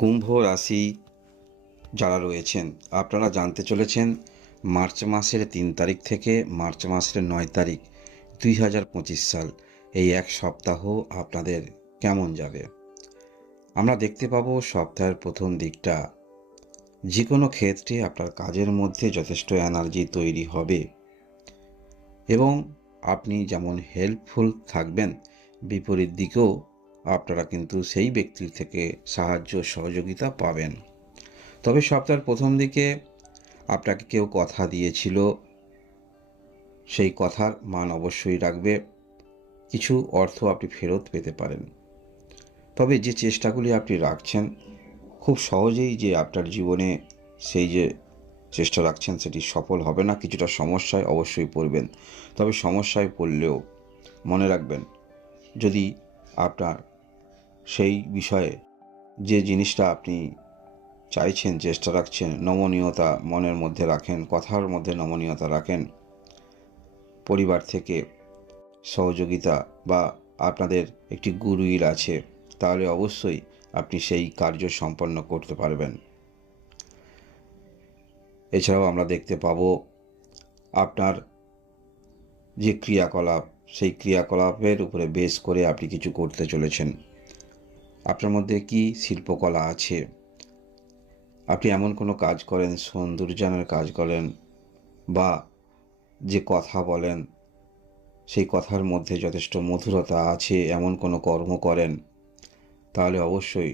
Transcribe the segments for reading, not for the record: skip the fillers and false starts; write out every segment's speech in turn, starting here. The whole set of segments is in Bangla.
কুম্ভ রাশি যারা রয়েছেন আপনারা জানতে চলেছেন মার্চ মাসের 3 তারিখ থেকে মার্চ মাসের 9 তারিখ 2025 সাল এই এক সপ্তাহ আপনাদের কেমন যাবে। আমরা দেখতে পাবো সপ্তাহের প্রথম দিকটা যে কোনো ক্ষেত্রে আপনার কাজের মধ্যে যথেষ্ট এনার্জি তৈরি হবে এবং আপনি যেমন হেল্পফুল থাকবেন, বিপরীত দিকেও আপনারা কিন্তু সেই ব্যক্তির থেকে সাহায্য সহযোগিতা পাবেন। তবে সপ্তাহের প্রথম দিকে আপনাকে কেউ কথা দিয়েছিল, সেই কথার মান অবশ্যই রাখবে। কিছু অর্থ আপনি ফেরত পেতে পারেন। তবে যে চেষ্টাগুলি আপনি রাখছেন খুব সহজেই যে আপনার জীবনে সেই যে চেষ্টা রাখছেন সেটি সফল হবে না, কিছুটা সমস্যায় অবশ্যই পড়বেন। তবে সমস্যায় পড়লেও মনে রাখবেন, যদি আপনার সেই বিষয়ে যে জিনিসটা আপনি চাইছেন, চেষ্টা রাখছেন, নমনীয়তা মনের মধ্যে রাখেন, কথার মধ্যে নমনীয়তা রাখেন, পরিবার থেকে সহযোগিতা বা আপনাদের একটি গুডউইল আছে, তাহলে অবশ্যই আপনি সেই কার্য সম্পন্ন করতে পারবেন। এছাড়াও আমরা দেখতে পাবো আপনার যে ক্রিয়াকলাপ, সেই ক্রিয়াকলাপের উপরে বেস করে আপনি কিছু করতে চলেছেন। আপনার মধ্যে কি শিল্পকলা আছে, আপনি এমন কোনো কাজ করেন, সৌন্দর্যায়নের কাজ করেন, বা যে কথা বলেন সেই কথার মধ্যে যথেষ্ট মধুরতা আছে এমন কোনো কর্ম করেন, তাহলে অবশ্যই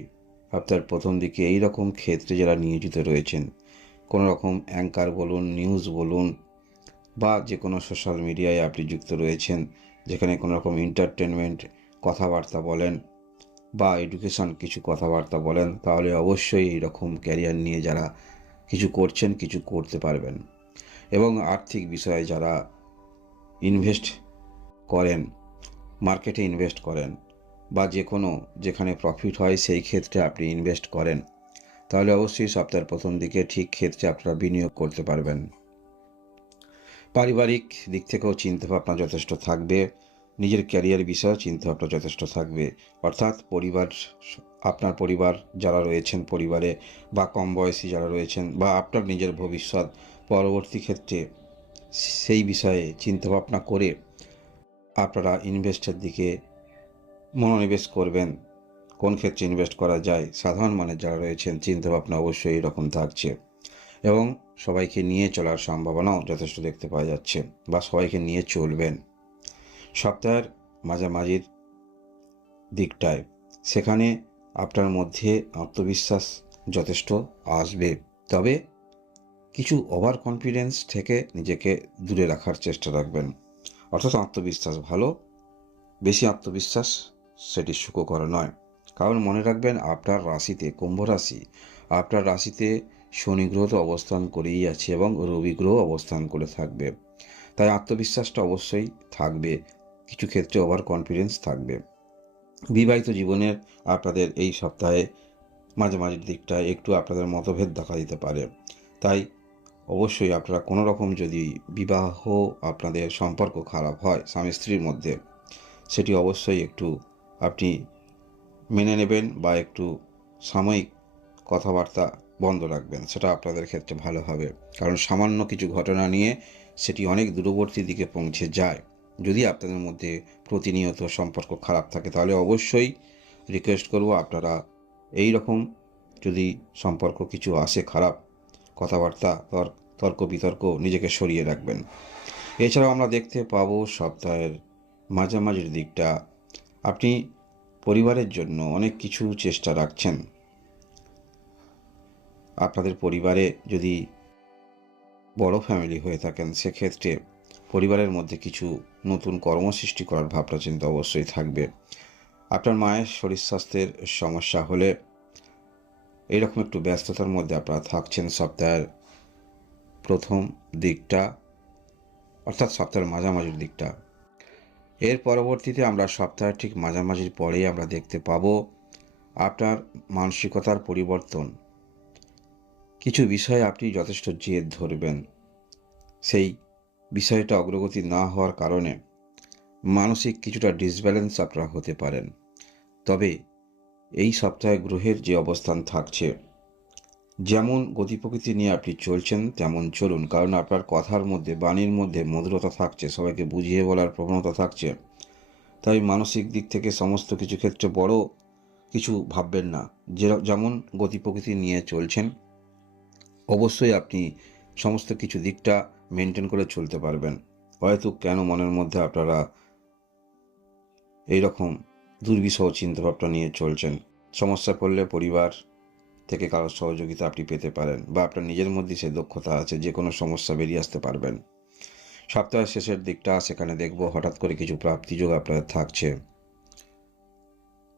আপনার প্রথম দিকে এই রকম ক্ষেত্রে যারা নিয়োজিত রয়েছেন, কোনো রকম অ্যাঙ্কার বলুন, নিউজ বলুন, বা যে কোনো সোশ্যাল মিডিয়ায় আপনি যুক্ত রয়েছেন, যেখানে কোনো রকম এন্টারটেনমেন্ট কথাবার্তা বলেন বা এডুকেশন কিছু কথাবার্তা বলেন, তাহলে অবশ্যই এই রকম ক্যারিয়ার নিয়ে যারা কিছু করছেন, কিছু করতে পারবেন। এবং আর্থিক বিষয়ে যারা ইনভেস্ট করেন, মার্কেটে ইনভেস্ট করেন, বা যে কোনো যেখানে প্রফিট হয় সেই ক্ষেত্রে আপনি ইনভেস্ট করেন, তাহলে অবশ্যই সপ্তাহের প্রথম দিকে ঠিক ক্ষেত্রে আপনারা বিনিয়োগ করতে পারবেন। পারিবারিক দিক থেকেও চিন্তাভাবনা যথেষ্ট থাকবে, নিজের ক্যারিয়ার বিষয়েও চিন্তাভাবনা যথেষ্ট থাকবে। অর্থাৎ পরিবার, আপনার পরিবার যারা রয়েছেন পরিবারে, বা কম বয়সী যারা রয়েছেন, বা আপনার নিজের ভবিষ্যৎ পরবর্তী ক্ষেত্রে সেই বিষয়ে চিন্তাভাবনা করে আপনারা ইনভেস্টের দিকে মনোনিবেশ করবেন। কোন ক্ষেত্রে ইনভেস্ট করা যায়, সাধারণ মানুষ যারা রয়েছেন চিন্তাভাবনা অবশ্যই এরকম থাকছে, এবং সবাইকে নিয়ে চলার সম্ভাবনাও যথেষ্ট দেখতে পাওয়া যাচ্ছে, বা সবাইকে নিয়ে চলবেন। সপ্তাহের মাঝামাঝির দিকটায় সেখানে আপনার মধ্যে আত্মবিশ্বাস যথেষ্ট আসবে, তবে কিছু ওভার কনফিডেন্স থেকে নিজেকে দূরে রাখার চেষ্টা রাখবেন। অর্থাৎ আত্মবিশ্বাস ভালো, বেশি আত্মবিশ্বাস সেটি সুখকর নয়। কারণ মনে রাখবেন, আপনার রাশিতে, কুম্ভ রাশি, আপনার রাশিতে শনি গ্রহ তো অবস্থান করেই আছে এবং রবি গ্রহ অবস্থান করে থাকবে। তাই আত্মবিশ্বাসটা অবশ্যই থাকবে, কিছু ক্ষেত্রে ওভার কনফিডেন্স থাকবে। বিবাহিত জীবনের আপনাদের এই সপ্তাহে মাঝামাঝির দিকটায় একটু আপনাদের মতভেদ দেখা দিতে পারে। তাই অবশ্যই আপনারা কোনো রকম যদি বিবাহ, আপনাদের সম্পর্ক খারাপ হয় স্বামী স্ত্রীর মধ্যে, সেটি অবশ্যই একটু আপনি মেনে নেবেন, বা একটু সাময়িক কথাবার্তা বন্ধ রাখবেন, সেটা আপনাদের ক্ষেত্রে ভালো হবে। কারণ সামান্য কিছু ঘটনা নিয়ে সেটি অনেক দূরবর্তী দিকে পৌঁছে যায়। যদি আপনাদের মধ্যে প্রতিনিয়ত সম্পর্ক খারাপ থাকে, তাহলে অবশ্যই রিকোয়েস্ট করব আপনারা এই রকম যদি সম্পর্ক কিছু আসে খারাপ কথাবার্তা, তর্ক বিতর্ক, নিজেকে সরিয়ে রাখবেন। এছাড়াও আমরা দেখতে পাবো সপ্তাহের মাঝামাঝির দিকটা আপনি পরিবারের জন্য অনেক কিছু চেষ্টা রাখছেন। আপনাদের পরিবারে যদি বড় ফ্যামিলি হয়ে থাকেন, সেক্ষেত্রে পরিবারের মধ্যে কিছু নতুন কর্মসৃষ্টি করার ভাবনা চিন্তা অবশ্যই থাকবে। আপনার মায়ের শরীর স্বাস্থ্যের সমস্যা হলে এইরকম একটু ব্যস্ততার মধ্যে আপনারা থাকছেন সপ্তাহের প্রথম দিকটা, অর্থাৎ সপ্তাহের মাঝামাঝির দিকটা। এর পরবর্তীতে আমরা সপ্তাহের ঠিক মাঝামাঝির পরেই আমরা দেখতে পাবো আপনার মানসিকতার পরিবর্তন। কিছু বিষয়ে আপনি যথেষ্ট জেদ ধরবেন, সেই বিষয়টা অগ্রগতি না হওয়ার কারণে মানসিক কিছুটা ডিসব্যালেন্স আপনারা হতে পারেন। তবে এই সপ্তাহে গ্রহের যে অবস্থান থাকছে, যেমন গতি প্রকৃতি নিয়ে আপনি চলছেন তেমন চলুন, কারণ আপনার কথার মধ্যে, বাণীর মধ্যে মধুরতা থাকছে, সবাইকে বুঝিয়ে বলার প্রবণতা থাকছে। তাই মানসিক দিক থেকে সমস্ত কিছু ক্ষেত্রে বড় কিছু ভাববেন না। যেমন গতি প্রকৃতি নিয়ে চলছেন, অবশ্যই আপনি সমস্ত কিছু দিকটা মেনটেন করে চলতে পারবেন। হয়তো কেন মনের মধ্যে আপনারা এইরকম দুর্বিষহ চিন্তাভাবনা নিয়ে চলছেন, সমস্যা পড়লে পরিবার থেকে কারোর সহযোগিতা আপনি পেতে পারেন, বা আপনার নিজের মধ্যে সে দক্ষতা আছে, যে কোনো সমস্যা বেরিয়ে আসতে পারবেন। সপ্তাহের শেষের দিকটা সেখানে দেখব হঠাৎ করে কিছু প্রাপ্তিযোগ আপনাদের থাকছে।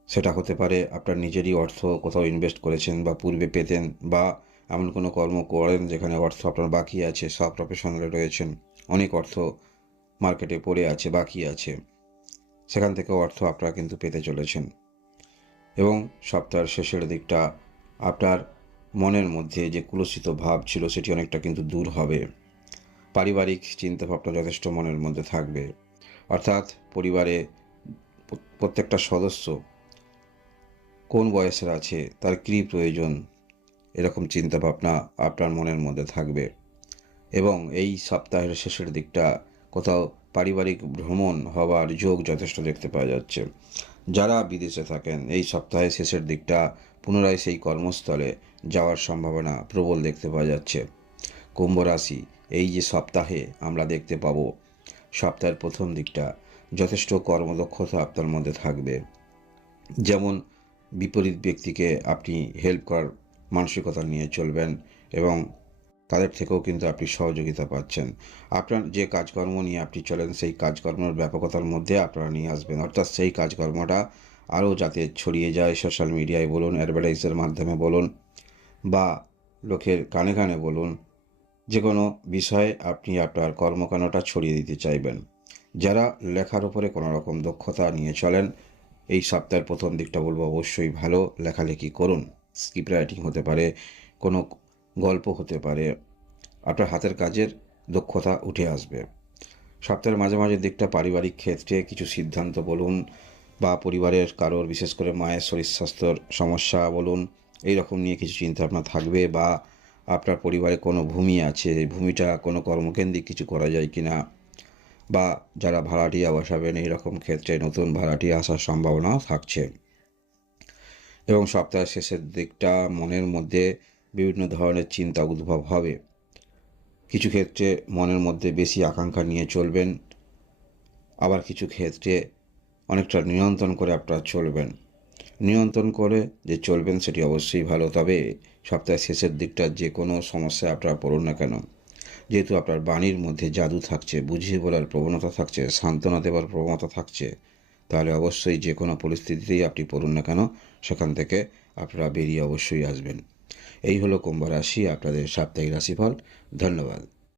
সেটা হতে পারে আপনার নিজেরই অর্থ কোথাও ইনভেস্ট করেছেন বা পূর্বে পেতেন, বা এমন কোনো কর্ম করেন যেখানে অর্থ আপনার বাকি আছে, সব প্রফেশনালে রয়েছেন, অনেক অর্থ মার্কেটে পড়ে আছে, বাকি আছে, সেখান থেকে অর্থ আপনারা কিন্তু পেতে চলেছেন। এবং সপ্তাহের শেষের দিকটা আপনার মনের মধ্যে যে কুলসিত ভাব ছিল সেটি অনেকটা কিন্তু দূর হবে। পারিবারিক চিন্তাভাবনা যথেষ্ট মনের মধ্যে থাকবে, অর্থাৎ পরিবারে প্রত্যেকটা সদস্য কোন বয়সের আছে, তার কী প্রয়োজন, এরকম চিন্তাভাবনা আপনার মনের মধ্যে থাকবে। এবং এই সপ্তাহের শেষের দিকটা কোথাও পারিবারিক ভ্রমণ হওয়ার যোগ যথেষ্ট দেখতে পাওয়া যাচ্ছে। যারা বিদেশে থাকেন, এই সপ্তাহের শেষের দিকটা পুনরায় সেই কর্মস্থলে যাওয়ার সম্ভাবনা প্রবল দেখতে পাওয়া যাচ্ছে। কুম্ভ রাশি, এই যে সপ্তাহে আমরা দেখতে পাবো, সপ্তাহের প্রথম দিকটা যথেষ্ট কর্মদক্ষতা আপনার মধ্যে থাকবে। যেমন বিপরীত ব্যক্তিকে আপনি হেল্প করার মানসিকতা নিয়ে চলবেন, এবং তাদের থেকেও কিন্তু আপনি সহযোগিতা পাচ্ছেন। আপনার যে কাজকর্ম নিয়ে আপনি চলেন, সেই কাজকর্মের ব্যাপকতার মধ্যে আপনারা নিয়ে আসবেন, অর্থাৎ সেই কাজকর্মটা আরও যাতে ছড়িয়ে যায়, সোশ্যাল মিডিয়ায় বলুন, অ্যাডভার্টাইজের মাধ্যমে বলুন, বা লোকের কানে কানে বলুন, যে কোনো বিষয়ে আপনি আপনার কর্মকাণ্ডটা ছড়িয়ে দিতে চাইবেন। যারা লেখার উপরে কোনো রকম দক্ষতা নিয়ে চলেন, এই সপ্তাহের প্রথম দিকটা বলবো অবশ্যই ভালো লেখালেখি করুন। স্ক্রিপ্ট রাইটিং হতে পারে, কোনো গল্প হতে পারে, আপনার হাতের কাজের দক্ষতা উঠে আসবে। সপ্তাহের মাঝে মাঝে দিকটা পারিবারিক ক্ষেত্রে কিছু সিদ্ধান্ত বলুন, বা পরিবারের কারোর, বিশেষ করে মায়ের শরীর স্বাস্থ্যর সমস্যা বলুন, এই রকম নিয়ে কিছু চিন্তাভাবনা থাকবে। বা আপনার পরিবারে কোনো ভূমি আছে, এই ভূমিটা কোনো কর্মকেন্দ্রিক কিছু করা যায় কিনা, বা যারা ভাড়াটিয়া বসাবেন, এই রকম ক্ষেত্রে নতুন ভাড়াটিয়া আসার সম্ভাবনাও থাকছে। এবং সপ্তাহের শেষের দিকটা মনের মধ্যে বিভিন্ন ধরনের চিন্তা উদ্ভব হবে। কিছু ক্ষেত্রে মনের মধ্যে বেশি আকাঙ্ক্ষা নিয়ে চলবেন, আবার কিছু ক্ষেত্রে অনেকটা নিয়ন্ত্রণ করে আপনারা চলবেন। নিয়ন্ত্রণ করে যে চলবেন সেটি অবশ্যই ভালো, তবে সপ্তাহের শেষের দিকটা যে কোনো সমস্যায় আপনারা পড়ুন না কেন, যেহেতু আপনার বাণীর মধ্যে জাদু থাকছে, বুঝিয়ে বলার প্রবণতা থাকছে, সান্ত্বনা দেওয়ার প্রবণতা থাকছে, তাহলে অবশ্যই যে কোনো পরিস্থিতিতেই আপনি পড়ুন না কেন, সেখান থেকে আপনারা বেরিয়ে অবশ্যই আসবেন। এই হলো কুম্ভ রাশি, আপনাদের সাপ্তাহিক রাশিফল। ধন্যবাদ।